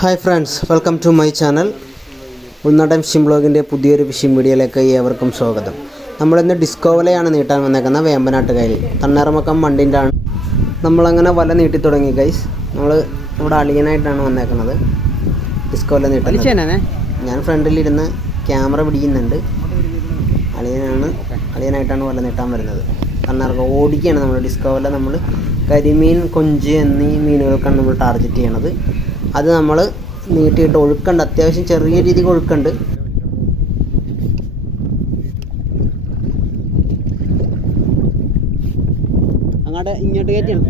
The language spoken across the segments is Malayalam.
Hi friends, welcome to my channel. ഉൾനാടൻ ഫിഷിംഗ് ബ്ലോഗിൻ്റെ പുതിയൊരു ഫിഷിംഗ് വീഡിയോയിലേക്ക് ഏവർക്കും സ്വാഗതം. നമ്മളിന്ന് ഡിസ്കോ വലയാണ് നീട്ടാൻ വന്നേക്കുന്നത് വേമ്പനാട്ട് കായലിൽ. തണ്ണീർമുക്കം വണ്ടിൻ്റെ ആണ്. നമ്മളങ്ങനെ വല നീട്ടി തുടങ്ങി ഗൈസ്. നമ്മൾ ഇവിടെ അളിയനായിട്ടാണ് വന്നേക്കുന്നത് ഡിസ്കോ വല നീട്ടുന്നത്. ഞാൻ ഫ്രണ്ടിലിരുന്ന് ക്യാമറ പിടിക്കുന്നുണ്ട്. അളിയനായിട്ടാണ് വല നീട്ടാൻ വരുന്നത്. തണ്ണീർമുക്കം ഓടിക്കുകയാണ് നമ്മൾ ഡിസ്കോ വല. നമ്മൾ കരിമീൻ, കൊഞ്ച് എന്നീ മീനുകൾക്കാണ് നമ്മൾ ടാർഗറ്റ് ചെയ്യണത്. അത് നമ്മൾ നീട്ടിയിട്ട് ഒഴുക്കുണ്ട്, അത്യാവശ്യം ചെറിയ രീതിക്ക് ഒഴുക്കുണ്ട്. അങ്ങോട്ട് ഇങ്ങോട്ട് കയറ്റിയാണ്.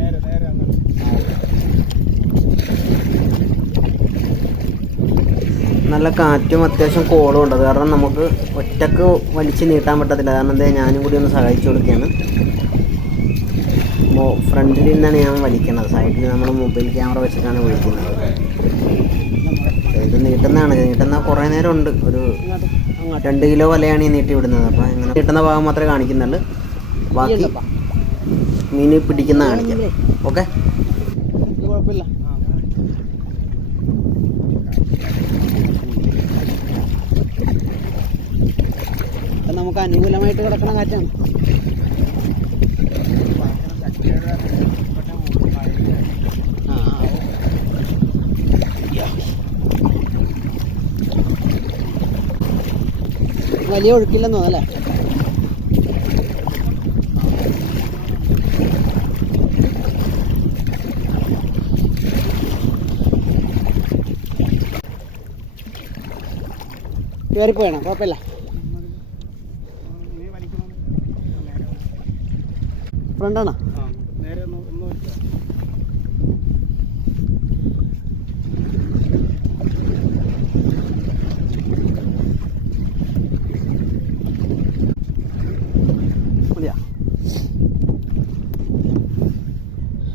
നല്ല കാറ്റും അത്യാവശ്യം കോളും ഉണ്ട്. കാരണം നമുക്ക് ഒറ്റക്ക് വലിച്ച് നീട്ടാൻ പറ്റത്തില്ല. കാരണം എന്താ, ഞാനും കൂടി ഒന്ന് സഹായിച്ചു കൊടുക്കുകയാണ്. ഫ്രണ്ടിൽ നിന്നാണ് ഞാൻ വലിക്കുന്നത്. സൈഡിൽ നമ്മൾ മൊബൈൽ ക്യാമറ വെച്ചിട്ടാണ് വിളിക്കുന്നത്. ഇത് നീട്ടുന്ന കുറേ നേരം ഉണ്ട്. ഒരു 2 കിലോ വലയാണ് ഈ നീട്ടി വിടുന്നത്. അപ്പോൾ ഇങ്ങനെ നീട്ടുന്ന ഭാഗം മാത്രമേ കാണിക്കുന്നുള്ളൂ, ബാക്കി മീൻ പിടിക്കുന്ന കാണിക്കാം. ഓക്കെ, കുഴപ്പമില്ല. നമുക്ക് അനുകൂലമായിട്ട് കിടക്കണ കാറ്റാണ്. വലിയ ഒഴുക്കില്ലെന്ന് തോന്നല്ലേ? കയറിപ്പോയണം, കുഴപ്പമില്ല. ഫ്രണ്ടാണോ?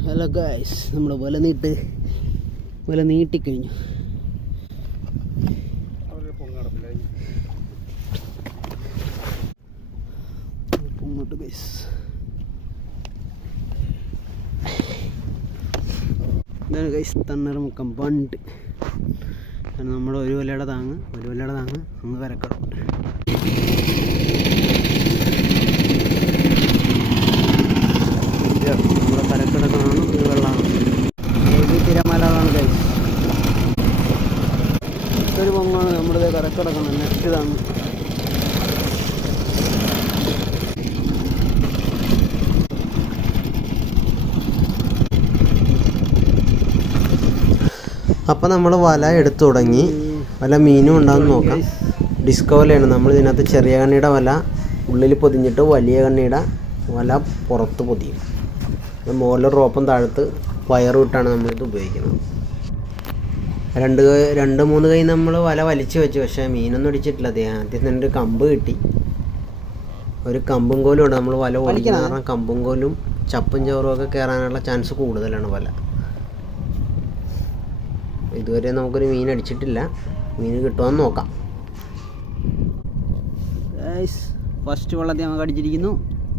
ഹലോ ഗൈസ്, നമ്മുടെ വല നീട്ടിക്കഴിഞ്ഞു. പൊങ്ങോട്ട് ഗൈസ്. ഇതാണ് ഗൈസ് തണ്ണീർമുക്കം ബണ്ട്. നമ്മുടെ ഒരു വലയുടെ താങ്ങ് അങ്ങ് കരക്കടമുണ്ട്. നമ്മുടെ കരക്കിടക്കാണ്, ഇത് വെള്ളമാണ്. ഇത് തിരമലകളാണ് ഗൈസ്. ഒരു പൊങ്ങാണ് നമ്മുടെ കരക്കിടക്കണം. നെക്സ്റ്റ് ഇതാണ്. അപ്പോൾ നമ്മൾ വല എടുത്തു തുടങ്ങി. വല മീനും ഉണ്ടാകുന്ന നോക്കാം. ഡിസ്കോ വലയാണ്. നമ്മൾ ഇതിനകത്ത് ചെറിയ കണ്ണിയുടെ വല ഉള്ളിൽ പൊതിഞ്ഞിട്ട് വലിയ കണ്ണിയുടെ വല പുറത്ത് പൊതിയും. മുകളിൽ റോപ്പും താഴത്ത് വയറും ഇട്ടാണ് നമ്മളിത് ഉപയോഗിക്കുന്നത്. 2-3 കൈ നമ്മൾ വല വലിച്ചു വെച്ചു. പക്ഷേ മീനൊന്നും അടിച്ചിട്ടില്ല. ആദ്യം തന്നെ ഒരു കമ്പ് കിട്ടി. ഒരു കമ്പും കോലും ഉണ്ട്. നമ്മൾ വല ഓടിക്കുന്ന കാരണം കമ്പും കോലും ചപ്പും ചോറും ഒക്കെ കയറാനുള്ള ചാൻസ് കൂടുതലാണ് വല. ഇതുവരെ നമുക്കൊരു മീൻ അടിച്ചിട്ടില്ല. മീൻ കിട്ടുമെന്ന് നോക്കാം. ഫസ്റ്റ് വള്ളത്തിൽ നമുക്ക് അടിച്ചിരിക്കുന്നു.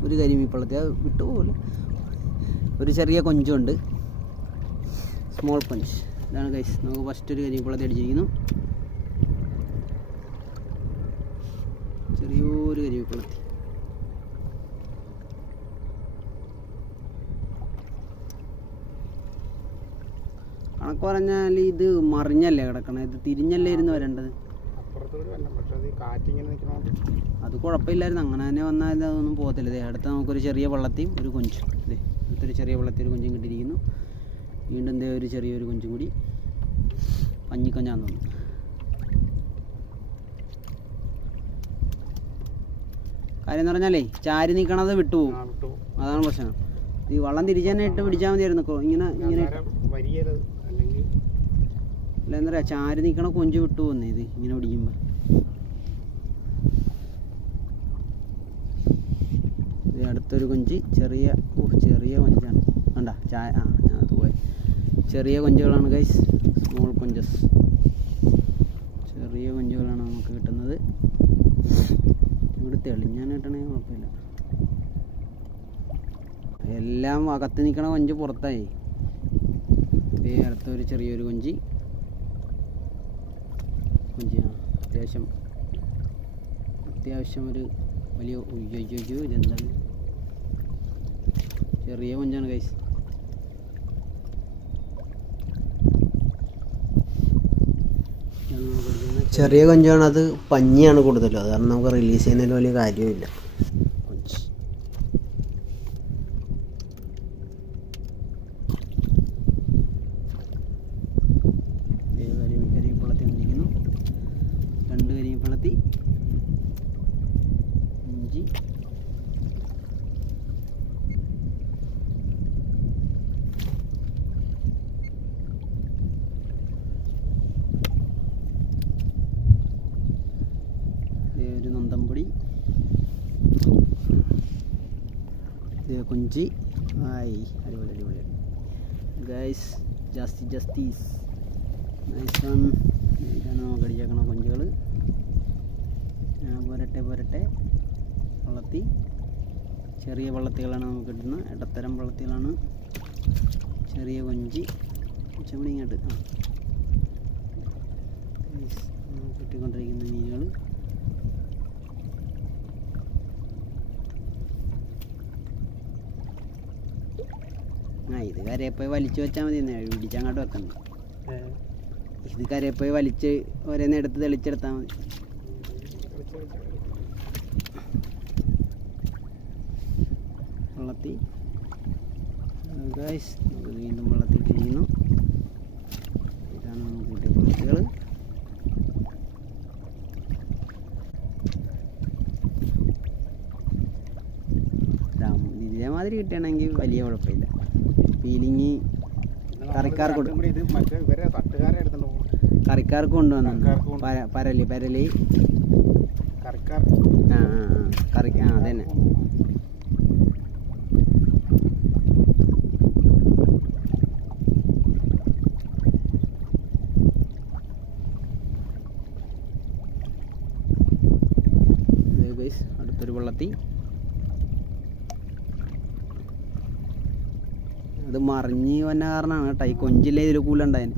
ഒരു കരിമീൻ വള്ളത്തിൽ, അത് വിട്ടുപോകില്ല. ഒരു ചെറിയ കൊഞ്ചുണ്ട്, സ്മോൾ കൊഞ്ച്. ഇതാണ് ഗൈസ്, നമുക്ക് ഫസ്റ്റ് ഒരു കരിമീൻ വള്ളത്തിൽ അടിച്ചിരിക്കുന്നു. ചെറിയൊരു കരിമീൻ വള്ളത്തിൽ. കണക്ക് പറഞ്ഞാൽ ഇത് മറിഞ്ഞല്ലേ കിടക്കണം, ഇത് തിരിഞ്ഞല്ലേ ഇരുന്ന് വരേണ്ടത്. അത് കുഴപ്പമില്ലായിരുന്നു, അങ്ങനെ തന്നെ വന്നാൽ അതൊന്നും പോകത്തില്ല. ഇതേ അടുത്ത നമുക്കൊരു ചെറിയ വള്ളത്തെയും ഒരു കൊഞ്ചും. ഇതേ അടുത്തൊരു ചെറിയ വള്ളത്തിൽ ഒരു കൊഞ്ചും കിട്ടിയിരിക്കുന്നു. വീണ്ടും എന്തേ ഒരു ചെറിയൊരു കൊഞ്ചും കൂടി. പഞ്ഞിക്കൊഞ്ചാന്ന് തോന്നുന്നു. കാര്യം എന്ന് പറഞ്ഞാലേ ചാരി നിൽക്കണത് വിട്ടുപോകും, അതാണ് പ്രശ്നം. ഈ വള്ളം തിരിച്ചാനായിട്ട് പിടിച്ചാൽ മതിയായിരുന്നു. ഇങ്ങനെ അല്ല, എന്താ പറയുക, ചാരി നിൽക്കണ കൊഞ്ച് വിട്ടു പോകുന്നേ ഇത് ഇങ്ങനെ പിടിക്കുമ്പോൾ. അടുത്തൊരു കൊഞ്ച്, ചെറിയ കൊഞ്ചാണ്. വേണ്ട ഞാൻ അത് പോയി. ചെറിയ കൊഞ്ചുകളാണ് ഗൈസ്, സ്മോൾ കൊഞ്ചസ്. ചെറിയ കൊഞ്ചുകളാണ് നമുക്ക് കിട്ടുന്നത്. ഇവിടെ തെളിഞ്ഞാനായിട്ടാണെങ്കിൽ കുഴപ്പമില്ല. എല്ലാം അകത്ത് നിൽക്കണ കൊഞ്ച് പുറത്തായി. അടുത്തൊരു ചെറിയൊരു കൊഞ്ചി. അത്യാവശ്യം ഒരു വലിയ ഇതെന്താണ് ചെറിയ കൊഞ്ചാണ് ഗൈസ്. ചെറിയ കൊഞ്ചാണ്, അത് പഞ്ഞിയാണ് കൂടുതലും, അത് കാരണം നമുക്ക് റിലീസ് ചെയ്യുന്നതിൽ വലിയ കാര്യമില്ല. കരിയപ്പള്ളത്തി വന്നിരിക്കുന്നു, 2 കരിയപ്പള്ളത്തി, ഇഞ്ചി, ഒരു നന്തംപൊടി, കൊഞ്ചി. ആയി അടിപൊളി ഗൈസ്. Justice nice one. ഇതാണ് കടിച്ചേക്കണ കൊഞ്ചുകൾ. പോരട്ടെ. വള്ളത്തി ചെറിയ വള്ളത്തികളാണ് നമുക്ക് കിട്ടുന്നത്, ഇടത്തരം വള്ളത്തികളാണ്. ചെറിയ കൊഞ്ചി ഉച്ചമണി ഇങ്ങോട്ട് കിട്ടിക്കൊണ്ടിരിക്കുന്ന മീനുകൾ. ഇത് കരയപ്പോയി വലിച്ചു വെച്ചാൽ മതി, പിടിച്ചങ്ങോട്ട് വെക്കണം. ഇത് കരയപ്പോയി വലിച്ച് ഓരോന്ന് എടുത്ത് തെളിച്ചെടുത്താൽ മതി. വള്ളത്തി ഗൈസ്, വീണ്ടും വള്ളത്തിൽ ചെയ്യുന്നു. ഇതാണ് നമുക്ക് കിട്ടിയ വള്ളത്തികൾ. ഇതേമാതിരി കിട്ടുകയാണെങ്കിൽ വലിയ കുഴപ്പമില്ല. ഫീലിങ് കറിക്കാർക്ക് കൊണ്ടുവന്നു. പരലി കറി അതന്നെ. അടുത്തൊരു വള്ളത്തി. അത് മറിഞ്ഞ് വന്ന കാരണമാണ് കേട്ടോ ഈ കൊഞ്ചില്ലേ ഇതിൽ കൂടുതലുണ്ടായതിന്.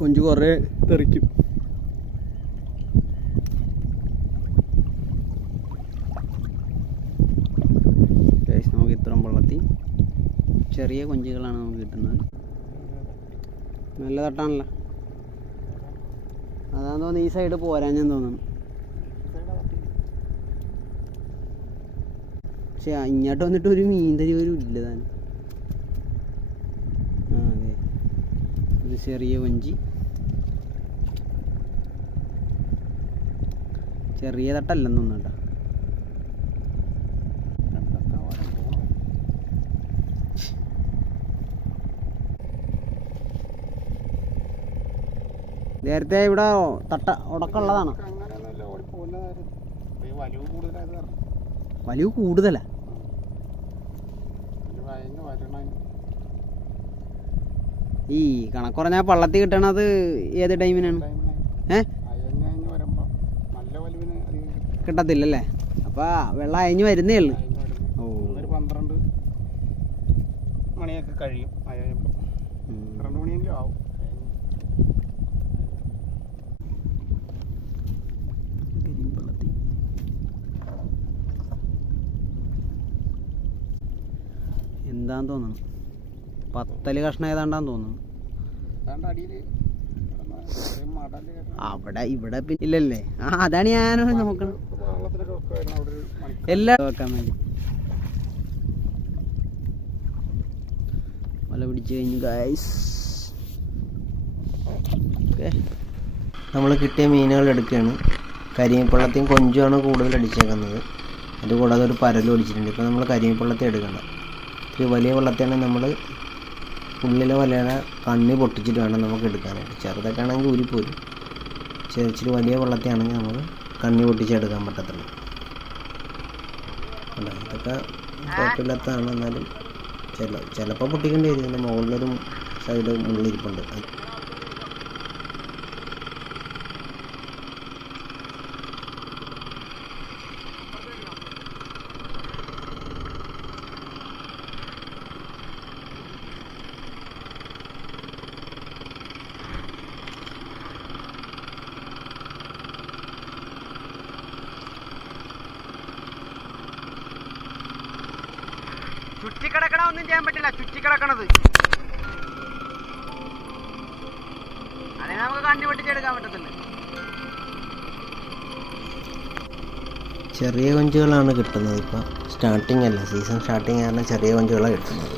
കൊഞ്ച് കുറേ തെറിക്കും. നമുക്ക് ഇത്രയും വള്ളത്തി ചെറിയ കൊഞ്ചുകളാണ് നമുക്ക് കിട്ടുന്നത്. നല്ല തട്ടാണല്ലോ. അതാന്ന് തോന്നുന്നു ഈ സൈഡ് പോരാഞ്ഞെന്ന് തോന്നുന്നു. പക്ഷെ ഇങ്ങോട്ട് വന്നിട്ട് ഒരു മീൻതരി പോലും ഇല്ല താൻ. അതെ, ഒരു ചെറിയ കൊഞ്ചി, ചെറിയ തട്ടല്ലെന്ന് തോന്നുന്നു കേട്ടോ. നേരത്തെ ഇവിടെ തട്ട ഉടക്കമുള്ളതാണ്. വലിയ കൂടുതലാ. ഈ കണക്കുറഞ്ഞ പള്ളത്തി കിട്ടണത് ഏത് ടൈമിനാണ്? കിട്ടത്തില്ലല്ലേ? അപ്പൊ വെള്ളം അയഞ്ഞു വരുന്നേ ഉള്ളു. 12 മണിയൊക്കെ കഴിയും. 2 മണിയെങ്കിലും ആവും. എന്താന്ന് തോന്നുന്നു, പത്തല് കഷ്ണം ഏതാണ്ടാന്ന് തോന്നുന്നു. അവിടെ ഇവിടെ പിന്നെ ഇല്ലല്ലേ? അതാണ് ഞാൻ നോക്കണം എല്ലാം വെക്കാൻ വേണ്ടി. വല പിടിച്ചു കഴിഞ്ഞു ഗൈസ്. നമ്മൾ കിട്ടിയ മീനുകൾ എടുക്കുകയാണ്. കരിമീൻപള്ളത്തെയും കൊഞ്ചുമാണ് കൂടുതൽ അടിച്ചേക്കുന്നത്. അതുകൂടാതെ ഒരു പരലും അടിച്ചിട്ടുണ്ട്. ഇപ്പോൾ നമ്മൾ കരിമീൻപള്ളത്തെ എടുക്കണം. ഒരു വലിയ വള്ളത്തെയാണെങ്കിൽ നമ്മൾ ഉള്ളിലെ വലയുടെ കണ്ണി പൊട്ടിച്ചിട്ട് വേണം നമുക്ക് എടുക്കാനായിട്ട്. ചെറുതൊക്കെ ആണെങ്കിൽ ഊരിപ്പോരും. ചെറിച്ചിരി വലിയ വള്ളത്തെയാണെങ്കിൽ നമ്മൾ കണ്ണി പൊട്ടിച്ചെടുക്കാൻ പറ്റത്തുള്ളൂ. അല്ല, ഇതൊക്കെ കുഴപ്പമില്ലാത്തതാണ്. എന്നാലും ചിലപ്പോൾ പൊട്ടിക്കേണ്ടി വരും. ഇതിൻ്റെ മുകളിലൊരു സൈഡ് മുള്ളിരിപ്പുണ്ട്. ഒന്നും ചെയ്യാൻ പറ്റില്ല, ചുറ്റിക്കിടക്കണത്. അതിനെ നമുക്ക് കണ്ണി പൊട്ടിച്ചെടുക്കാൻ പറ്റത്തില്ല. ചെറിയ കൊഞ്ചുകളാണ് കിട്ടുന്നത്. ഇപ്പോൾ സ്റ്റാർട്ടിങ് അല്ല, സീസൺ സ്റ്റാർട്ടിങ് കാരണം ചെറിയ കൊഞ്ചുകളാണ് കിട്ടുന്നത്.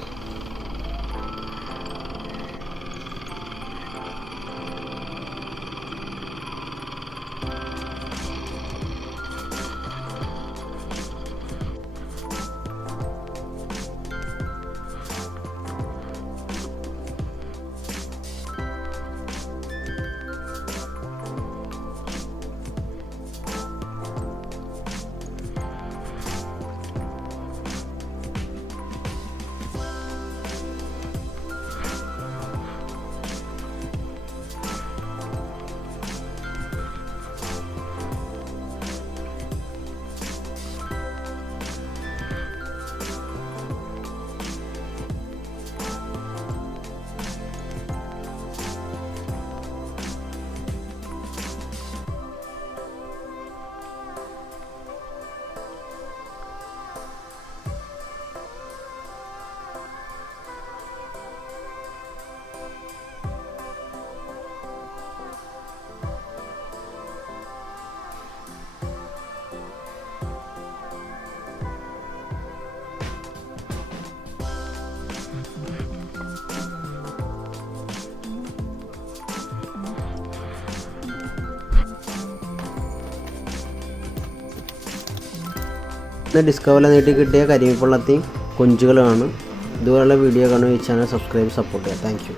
ഡിസ്കവറിൽ നീട്ടി കിട്ടിയ കരിമീൻപള്ളത്തെയും കൊഞ്ചുകളാണ്. ഇതുപോലുള്ള വീഡിയോ കാണുന്ന ഈ ചാനൽ സബ്സ്ക്രൈബ് സപ്പോർട്ട് ചെയ്യുക. Thank you.